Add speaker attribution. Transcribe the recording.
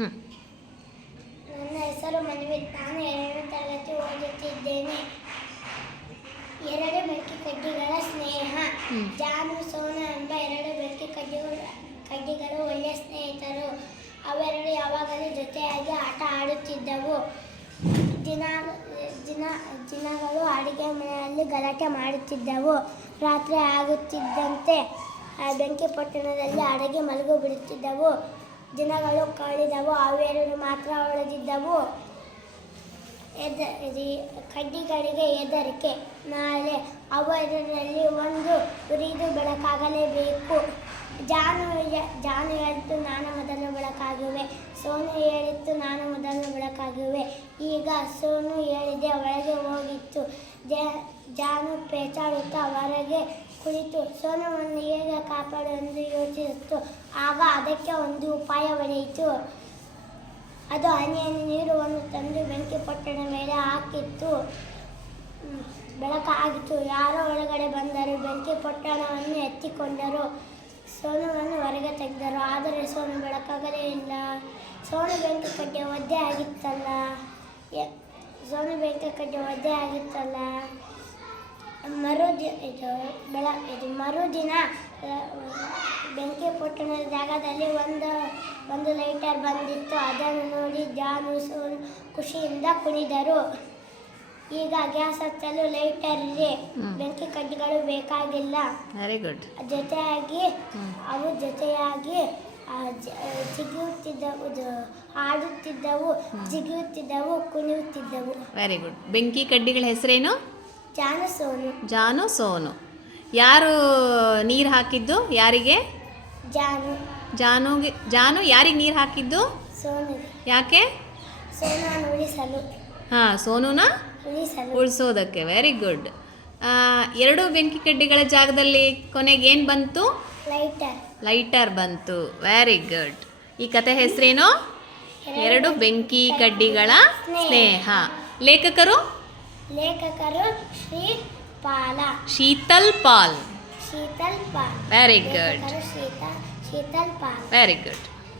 Speaker 1: ನನ್ನ ಹೆಸರು ಮನ್ವಿತ್ ನಾನು ಎರಡನೇ ತರಗತಿ ಓದುತ್ತಿದ್ದೇನೆ. ಎರಡು ಬೆಂಕಿ ಕಡ್ಡಿಗಳ ಸ್ನೇಹ. ಜಾನು ಸೋನಾ ಎಂಬ ಎರಡು ಬೆಂಕಿ ಕಡ್ಡಿಗಳು ಕಡ್ಡಿಗಳು ಒಳ್ಳೆಯ ಸ್ನೇಹಿತರು. ಅವೆರಡು ಯಾವಾಗಲೂ ಜೊತೆಯಾಗಿ ಆಟ ಆಡುತ್ತಿದ್ದವು. ದಿನ ದಿನ ದಿನಗಳು ಅಡುಗೆ ಮನೆಯಲ್ಲಿ ಗಲಾಟೆ ಮಾಡುತ್ತಿದ್ದವು. ರಾತ್ರಿ ಆಗುತ್ತಿದ್ದಂತೆ ಆ ಬೆಂಕಿ ಪಟ್ಟಣದಲ್ಲಿ ಅಡುಗೆ ಮಲಗು ಬಿಡುತ್ತಿದ್ದವು. ದಿನಗಳು ಕಳೆದವು ಅವೆರಡು ಮಾತ್ರ ಉಳಿದಿದ್ದವು. ಎದರಿ ಕಡ್ಡಿಗಳಿಗೆ ಹೆದರಿಕೆ, ನಾಳೆ ಅವರಲ್ಲಿ ಒಂದು ಉರಿದು ಬೆಳಕಾಗಲೇಬೇಕು. ಜಾನು ಜಾನು ಹೇಳಿತು ನಾನು ಮೊದಲು ಬೆಳಕಾಗಿವೆ. ಸೋನು ಹೇಳಿತ್ತು ನಾನು ಮೊದಲು ಬೆಳಕಾಗಿವೆ. ಈಗ ಸೋನು ಹೇಳಿದೆ ಒಳಗೆ ಹೋಗಿತ್ತು. ಜಾನು ಪೇಚಾಡುತ್ತಾ ಹೊರಗೆ ಕುಳಿತು ಸೋನವನ್ನು ಹೇಗೆ ಕಾಪಾಡು ಎಂದು ಯೋಚಿಸಿತು ಆಗ ಅದಕ್ಕೆ ಒಂದು ಉಪಾಯ ಬರೆಯಿತು ಅದು ಹನಿ ಹನಿ ನೀರನ್ನು ತಂದು ಬೆಂಕಿ ಪೊಟ್ಟಣ ಮೇಲೆ ಹಾಕಿತ್ತು. ಬೆಳಕಾಗಿತ್ತು ಯಾರೋ ಒಳಗಡೆ ಬಂದರು. ಬೆಂಕಿ ಪೊಟ್ಟಣವನ್ನು ಎತ್ತಿಕೊಂಡರು. ಸೋನುವನ್ನು ಹೊರಗೆ ತೆಗೆದರು. ಆದರೆ ಸೋನು ಬೆಳಕಾಗಲೇ ಇಲ್ಲ. ಸೋನು ಬೆಂಕಿ ಕಡ್ಡೆ ಒದ್ದೆ ಆಗಿತ್ತಲ್ಲ. ಸೋನು ಬೆಂಕಿ ಕಡ್ಡೆ ಒದ್ದೆ ಆಗಿತ್ತಲ್ಲ. ಮರುದಿ ಇದು ಬೆಳ ಇದು ಮರುದಿನ ಬೆಂಕಿ ಪುಟ್ಟಣ ಜಾಗದಲ್ಲಿ ಒಂದು ಒಂದು ಲೈಟರ್ ಬಂದಿತ್ತು. ಅದನ್ನು ನೋಡಿ ಜಾನು ಖುಷಿಯಿಂದ ಕುಣಿದರು. ಈಗ ಗ್ಯಾಸ್ ಹಚ್ಚಲು ಲೈಟರ್ ಇದೆ. ಬೆಂಕಿ ಕಡ್ಡಿಗಳು ಬೇಕಾಗಿಲ್ಲ.
Speaker 2: ವೆರಿ ಗುಡ್
Speaker 1: ಜೊತೆಯಾಗಿ. ಅವು ಜೊತೆಯಾಗಿ ಜಿಗಿಯುತ್ತಿದ್ದವು ಆಡುತ್ತಿದ್ದವು ಜಿಗಿಯುತ್ತಿದ್ದವು ಕುಣಿಯುತ್ತಿದ್ದವು.
Speaker 2: ವೆರಿ ಗುಡ್ ಬೆಂಕಿ ಕಡ್ಡಿಗಳ ಹೆಸರೇನು?
Speaker 1: ಜಾನು ಸೋನು.
Speaker 2: ಜಾನು ಸೋನು. ಯಾರು ನೀರು ಹಾಕಿದ್ದು? ಯಾರಿಗೆ?
Speaker 1: ಜಾನು.
Speaker 2: ಜಾನುಗೆ ಜಾನು ಯಾರಿಗೆ ನೀರು ಹಾಕಿದ್ದು?
Speaker 1: ಸೋನು
Speaker 2: ಯಾಕೆ?
Speaker 1: ಸೋನು ಉಳಿಸಲು.
Speaker 2: ಹಾಂ ಸೋನುನ
Speaker 1: ಉಳಿಸಲು.
Speaker 2: ಉಳಿಸೋದಕ್ಕೆ. ವೆರಿ ಗುಡ್ ಎರಡು ಬೆಂಕಿ ಕಡ್ಡಿಗಳ ಜಾಗದಲ್ಲಿ ಕೊನೆಗೆ ಏನು ಬಂತು?
Speaker 1: ಲೈಟರ್.
Speaker 2: ಲೈಟರ್ ಬಂತು. ವೆರಿ ಗುಡ್ ಈ ಕತೆ ಹೆಸರೇನು? ಎರಡು ಬೆಂಕಿ ಕಡ್ಡಿಗಳ ಸ್ನೇಹ. ಲೇಖಕರು?
Speaker 1: ಲೇಖಕರು ಶ್ರೀ ಪಾಲ
Speaker 2: ಶೀತಲ್ ಪಾಲ್
Speaker 1: ಶೀತಲ್ ಪಾಲ್
Speaker 2: ವೆರಿ ಗುಡ್
Speaker 1: ಲೇಖಕರು ಶೀತ ಶೀತಲ್ ಪಾಲ್
Speaker 2: ವೆರಿ ಗುಡ್